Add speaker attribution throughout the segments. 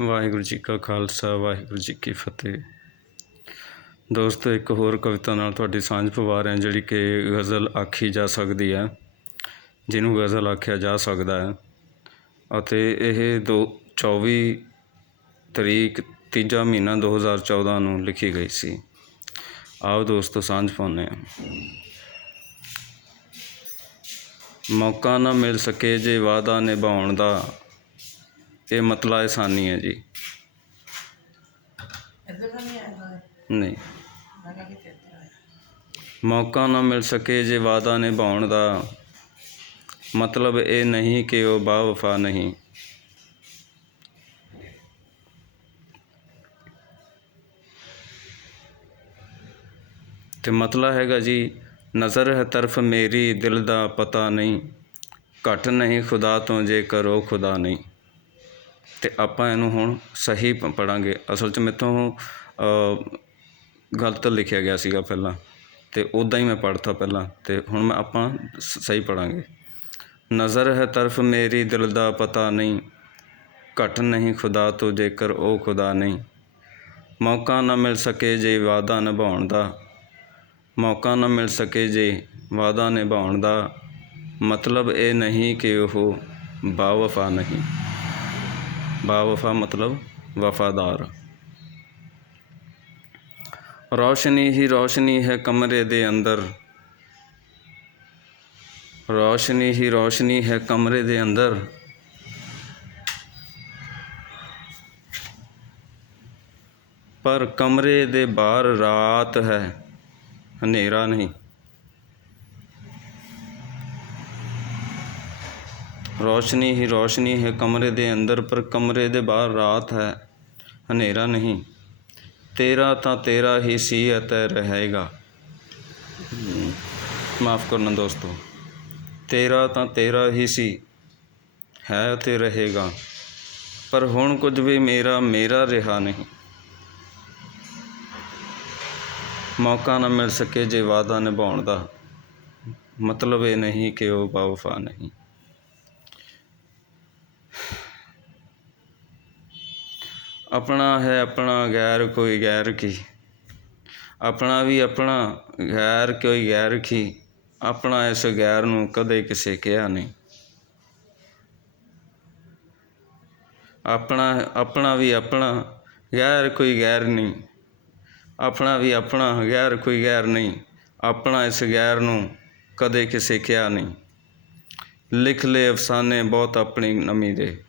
Speaker 1: ਵਾਹਿਗੁਰੂ ਜੀ ਕਾ ਖਾਲਸਾ, ਵਾਹਿਗੁਰੂ ਜੀ ਕੀ ਫਤਿਹ। ਦੋਸਤੋ, ਇੱਕ ਹੋਰ ਕਵਿਤਾ ਨਾਲ ਤੁਹਾਡੀ ਸਾਂਝ ਪਵਾ ਰਹੇ ਹਾਂ ਜਿਹੜੀ ਕਿ ਗਜ਼ਲ ਆਖੀ ਜਾ ਸਕਦੀ ਹੈ, ਜਿਹਨੂੰ ਗਜ਼ਲ ਆਖਿਆ ਜਾ ਸਕਦਾ ਹੈ। ਅਤੇ ਇਹ ਦੋ 24 ਤਰੀਕ, ਤੀਜਾ ਮਹੀਨਾ 2014 ਨੂੰ ਲਿਖੀ ਗਈ ਸੀ। ਆਓ ਦੋਸਤੋ, ਸਾਂਝ ਪਾਉਂਦੇ ਹਾਂ। ਮੌਕਾ ਨਾ ਮਿਲ ਸਕੇ ਜੇ ਵਾਅਦਾ ਨਿਭਾਉਣ ਦਾ ਇਹ ਮਤਲਬ ਆਸਾਨੀ ਹੈ ਜੀ।
Speaker 2: ਨਹੀਂ
Speaker 1: ਮੌਕਾ ਨਾ ਮਿਲ ਸਕੇ ਜੇ ਵਾਅਦਾ ਨਿਭਾਉਣ ਦਾ। ਮਤਲਬ ਇਹ ਨਹੀਂ ਕਿ ਉਹ ਬਾਵਫਾ ਨਹੀਂ। ਤੇ ਮਤਲਬ ਹੈਗਾ ਜੀ ਨਜ਼ਰ ਹੈ ਤਰਫ ਮੇਰੀ ਦਿਲ ਦਾ ਪਤਾ ਨਹੀਂ। ਘਟ ਨਹੀਂ ਖੁਦਾ ਤੋਂ ਜੇ ਕਰੋ ਖੁਦਾ ਨਹੀਂ। ਤੇ ਆਪਾਂ ਇਹਨੂੰ ਹੁਣ ਸਹੀ ਪ- ਪੜਾਂਗੇ। ਅਸਲ 'ਚ ਮੇਥੋਂ ਗਲਤ ਲਿਖਿਆ ਗਿਆ ਸੀਗਾ ਪਹਿਲਾਂ ਅਤੇ ਉੱਦਾਂ ਹੀ ਮੈਂ ਪੜ੍ਹਤਾ ਪਹਿਲਾਂ ਅਤੇ ਹੁਣ ਮੈਂ ਆਪਾਂ ਸ- ਸਹੀ ਪੜਾਂਗੇ। ਨਜ਼ਰ ਹੈ ਤਰਫ ਮੇਰੀ, ਦਿਲ ਦਾ ਪਤਾ ਨਹੀਂ। ਘੱਟ ਨਹੀਂ ਖੁਦਾ ਤੋਂ ਜੇਕਰ ਉਹ ਖੁਦਾ ਨਹੀਂ। ਮੌਕਾ ਨਾ ਮਿਲ ਸਕੇ ਜੇ ਵਾਅਦਾ ਨਿਭਾਉਣ ਦਾ। ਮੌਕਾ ਨਾ ਮਿਲ ਸਕੇ ਜੇ ਵਾਅਦਾ ਨਿਭਾਉਣ ਦਾ। ਮਤਲਬ ਇਹ ਨਹੀਂ ਕਿ ਉਹ ਬਾਵਫਾ ਨਹੀਂ। ਬਾਵਫਾ ਮਤਲਬ ਵਫਾਦਾਰ। ਰੌਸ਼ਨੀ ਹੀ ਰੌਸ਼ਨੀ ਹੈ ਕਮਰੇ ਦੇ ਅੰਦਰ। ਰੌਸ਼ਨੀ ਹੀ ਰੌਸ਼ਨੀ ਹੈ ਕਮਰੇ ਦੇ ਅੰਦਰ। ਪਰ ਕਮਰੇ ਦੇ ਬਾਹਰ ਰਾਤ ਹੈ, ਹਨੇਰਾ ਨਹੀਂ। ਰੌਸ਼ਨੀ ਹੀ ਰੌਸ਼ਨੀ ਹੈ, ਕਮਰੇ ਦੇ ਅੰਦਰ, ਪਰ ਕਮਰੇ ਦੇ ਬਾਹਰ ਰਾਤ ਹੈ, ਹਨੇਰਾ ਨਹੀਂ। ਤੇਰਾ ਤਾਂ ਤੇਰਾ ਹੀ ਸੀ ਅਤੇ ਰਹੇਗਾ। ਮਾਫ ਕਰਨਾ ਦੋਸਤੋ, ਤੇਰਾ ਤਾਂ ਤੇਰਾ ਹੀ ਸੀ, ਹੈ ਅਤੇ ਰਹੇਗਾ। ਪਰ ਹੁਣ ਕੁਝ ਵੀ ਮੇਰਾ ਮੇਰਾ ਰਿਹਾ ਨਹੀਂ। ਮੌਕਾ ਨਾ ਮਿਲ ਸਕੇ ਜੇ ਵਾਅਦਾ ਨਿਭਾਉਣ ਦਾ। ਮਤਲਬ ਇਹ ਨਹੀਂ ਕਿ ਉਹ ਬਾਵਫਾ ਨਹੀਂ। ਆਪਣਾ ਹੈ ਆਪਣਾ, ਗੈਰ ਕੋਈ ਗੈਰ ਕੀ। ਆਪਣਾ ਵੀ ਆਪਣਾ, ਗੈਰ ਕੋਈ ਗੈਰ ਕੀ। ਆਪਣਾ ਇਸ ਗੈਰ ਨੂੰ ਕਦੇ ਕਿਸੇ ਕਿਹਾ ਨਹੀਂ। ਆਪਣਾ ਆਪਣਾ ਵੀ ਆਪਣਾ, ਗੈਰ ਕੋਈ ਗੈਰ ਨਹੀਂ। ਆਪਣਾ ਵੀ ਆਪਣਾ, ਗੈਰ ਕੋਈ ਗੈਰ ਨਹੀਂ। ਆਪਣਾ ਇਸ ਗੈਰ ਨੂੰ ਕਦੇ ਕਿਸੇ ਕਿਹਾ ਨਹੀਂ। ਲਿਖ ਲਏ ਅਫਸਾਨੇ ਬਹੁਤ ਆਪਣੀ ਨਮੀ ਦੇ।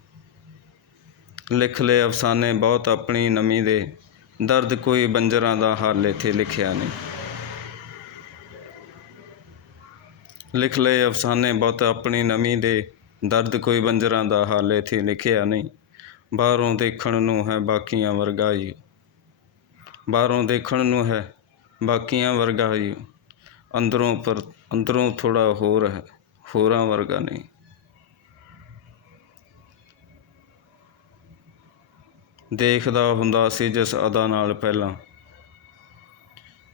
Speaker 1: ਲਿਖ ਲਏ ਅਫਸਾਨੇ ਬਹੁਤ ਆਪਣੀ ਨਮੀ ਦੇ ਦਰਦ ਕੋਈ ਬੰਜਰਾਂ ਦਾ ਹਾਲ ਇੱਥੇ ਲਿਖਿਆ ਨਹੀਂ। ਲਿਖ ਲਏ ਅਫਸਾਨੇ ਬਹੁਤ ਆਪਣੀ ਨਮੀ ਦੇ ਦਰਦ ਕੋਈ ਬੰਜਰਾਂ ਦਾ ਹਾਲ ਇੱਥੇ ਲਿਖਿਆ ਨਹੀਂ। ਬਾਹਰੋਂ ਦੇਖਣ ਨੂੰ ਹੈ ਬਾਕੀਆਂ ਵਰਗਾ ਹੀ। ਬਾਹਰੋਂ ਦੇਖਣ ਨੂੰ ਹੈ ਬਾਕੀਆਂ ਵਰਗਾ ਹੀ। ਅੰਦਰੋਂ ਪਰ ਅੰਦਰੋਂ ਥੋੜਾ ਹੋਰ ਹੈ, ਹੋਰਾਂ ਵਰਗਾ ਨਹੀਂ। ਦੇਖਦਾ ਹੁੰਦਾ ਸੀ ਜਿਸ ਅਦਾ ਨਾਲ ਪਹਿਲਾਂ।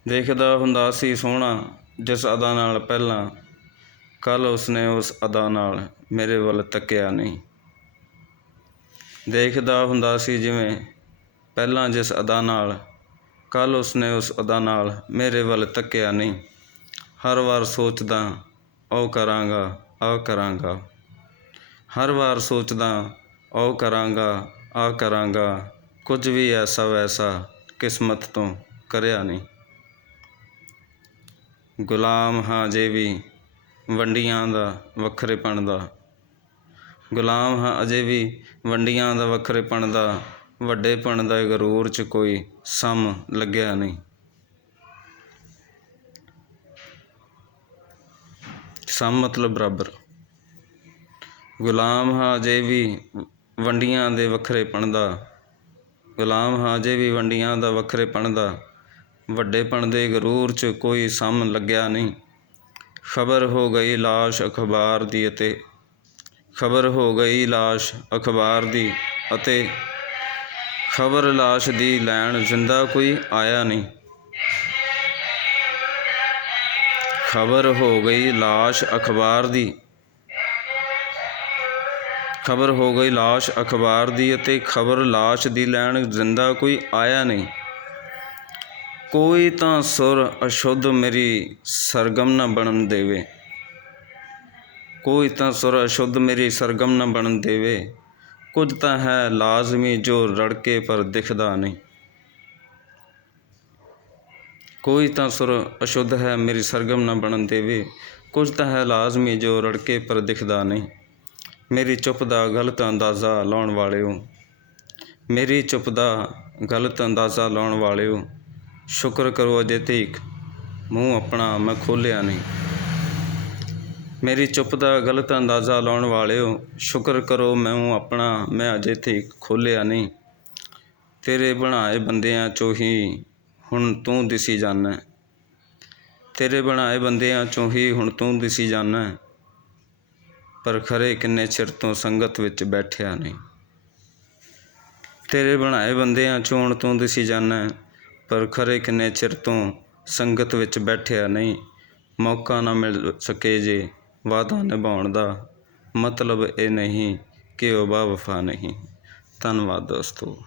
Speaker 1: ਦੇਖਦਾ ਹੁੰਦਾ ਸੀ ਸੋਹਣਾ ਜਿਸ ਅਦਾ ਨਾਲ ਪਹਿਲਾਂ। ਕੱਲ ਉਸਨੇ ਉਸ ਅਦਾ ਨਾਲ ਮੇਰੇ ਵੱਲ ਤੱਕਿਆ ਨਹੀਂ। ਦੇਖਦਾ ਹੁੰਦਾ ਸੀ ਜਿਵੇਂ ਪਹਿਲਾਂ ਜਿਸ ਅਦਾ ਨਾਲ ਕੱਲ ਉਸਨੇ ਉਸ ਅਦਾ ਨਾਲ ਮੇਰੇ ਵੱਲ ਤੱਕਿਆ ਨਹੀਂ। ਹਰ ਵਾਰ ਸੋਚਦਾ ਉਹ ਕਰਾਂਗਾ ਆ ਕਰਾਂਗਾ। ਹਰ ਵਾਰ ਸੋਚਦਾ ਉਹ ਕਰਾਂਗਾ ਆਹ ਕਰਾਂਗਾ। ਕੁਝ ਵੀ ਐਸਾ ਵੈਸਾ ਕਿਸਮਤ ਤੋਂ ਕਰਿਆ ਨਹੀਂ। ਗੁਲਾਮ ਹਾਂ ਜੇ ਵੀ ਵੰਡੀਆਂ ਦਾ ਵੱਖਰੇਪਣ ਦਾ। ਗੁਲਾਮ ਹਾਂ ਅਜੇ ਵੀ ਵੰਡੀਆਂ ਦਾ ਵੱਖਰੇਪਣ ਦਾ। ਵੱਡੇਪਣ ਦਾ ਗਰੂਰ ਚ ਕੋਈ ਸਮ ਲੱਗਿਆ ਨਹੀਂ। ਸਮ ਮਤਲਬ ਬਰਾਬਰ। ਗੁਲਾਮ ਹਾਂ ਅਜੇ ਵੀ ਵੰਡੀਆਂ ਦੇ ਵੱਖਰੇਪਣ ਦਾ ਗੁਲਾਮ ਹਾਂ ਅਜੇ ਵੀ ਵੰਡੀਆਂ ਦਾ ਵੱਖਰੇਪਣ ਦਾ ਵੱਡੇਪਣ ਦੇ ਗਰੂਰ 'ਚ ਕੋਈ ਸਮ ਲੱਗਿਆ ਨਹੀਂ। ਖਬਰ ਹੋ ਗਈ ਲਾਸ਼ ਅਖਬਾਰ ਦੀ ਅਤੇ ਖਬਰ ਹੋ ਗਈ ਲਾਸ਼ ਅਖਬਾਰ ਦੀ ਅਤੇ ਖਬਰ ਲਾਸ਼ ਦੀ ਲੈਣ ਜ਼ਿੰਦਾ ਕੋਈ ਆਇਆ ਨਹੀਂ। ਖਬਰ ਹੋ ਗਈ ਲਾਸ਼ ਅਖਬਾਰ ਦੀ ਖਬਰ ਹੋ ਗਈ ਲਾਸ਼ ਅਖਬਾਰ ਦੀ ਅਤੇ ਖਬਰ ਲਾਸ਼ ਦੀ ਲੈਣ ਜ਼ਿੰਦਾ ਕੋਈ ਆਇਆ ਨਹੀਂ। ਕੋਈ ਤਾਂ ਸੁਰ ਅਸ਼ੁੱਧ ਮੇਰੀ ਸਰਗਮ ਨਾ ਬਣਨ ਦੇਵੇ। ਕੋਈ ਤਾਂ ਸੁਰ ਅਸ਼ੁੱਧ ਮੇਰੀ ਸਰਗਮ ਨਾ ਬਣਨ ਦੇਵੇ। ਕੁਝ ਤਾਂ ਹੈ ਲਾਜ਼ਮੀ ਜੋ ਰੜਕੇ ਪਰ ਦਿਖਦਾ ਨਹੀਂ। ਕੋਈ ਤਾਂ ਸੁਰ ਅਸ਼ੁੱਧ ਹੈ ਮੇਰੀ ਸਰਗਮ ਨਾ ਬਣਨ ਦੇਵੇ। ਕੁਝ ਤਾਂ ਹੈ ਲਾਜ਼ਮੀ ਜੋ ਰੜਕੇ ਪਰ ਦਿਖਦਾ ਨਹੀਂ। ਮੇਰੀ ਚੁੱਪ ਦਾ ਗਲਤ ਅੰਦਾਜ਼ਾ ਲਾਉਣ ਵਾਲਿਓ। ਮੇਰੀ ਚੁੱਪ ਦਾ ਗਲਤ ਅੰਦਾਜ਼ਾ ਲਾਉਣ ਵਾਲਿਓ, ਸ਼ੁਕਰ ਕਰੋ ਅਜੇ ਤੀਕ ਮੂੰਹ ਆਪਣਾ ਮੈਂ ਖੋਲਿਆ ਨਹੀਂ। ਮੇਰੀ ਚੁੱਪ ਦਾ ਗਲਤ ਅੰਦਾਜ਼ਾ ਲਾਉਣ ਵਾਲਿਓ, ਸ਼ੁਕਰ ਕਰੋ ਮੈਂ ਆਪਣਾ ਮੈਂ ਅਜੇ ਤੀਕ ਖੋਲਿਆ ਨਹੀਂ। ਤੇਰੇ ਬਣਾਏ ਬੰਦਿਆਂ ਚੋਂ ਹੀ ਹੁਣ ਤੂੰ ਦਿਸੀ ਜਾਨਾ। ਤੇਰੇ ਬਣਾਏ ਬੰਦਿਆਂ ਚੋਂ ਹੀ ਹੁਣ ਤੂੰ ਦਿਸੀ ਜਾਨਾ। ਪਰ ਖਰੇ ਕਿੰਨੇ ਚਿਰ ਤੋਂ ਸੰਗਤ ਵਿੱਚ ਬੈਠਿਆ ਨਹੀਂ। ਤੇਰੇ ਬਣਾਏ ਬੰਦਿਆਂ ਚੋਣ ਤੋਂ ਤੂੰ ਦਿਸੀ ਜਾਨਾ, ਪਰ ਖਰੇ ਕਿੰਨੇ ਚਿਰ ਤੋਂ ਸੰਗਤ ਵਿੱਚ ਬੈਠਿਆ ਨਹੀਂ। ਮੌਕਾ ਨਾ ਮਿਲ ਸਕੇ ਜੇ ਵਾਅਦਾ ਨਿਭਾਉਣ ਦਾ, ਮਤਲਬ ਇਹ ਨਹੀਂ ਕਿ ਉਹ ਬਾ ਵਫਾ ਨਹੀਂ। ਧੰਨਵਾਦ ਦੋਸਤੋ।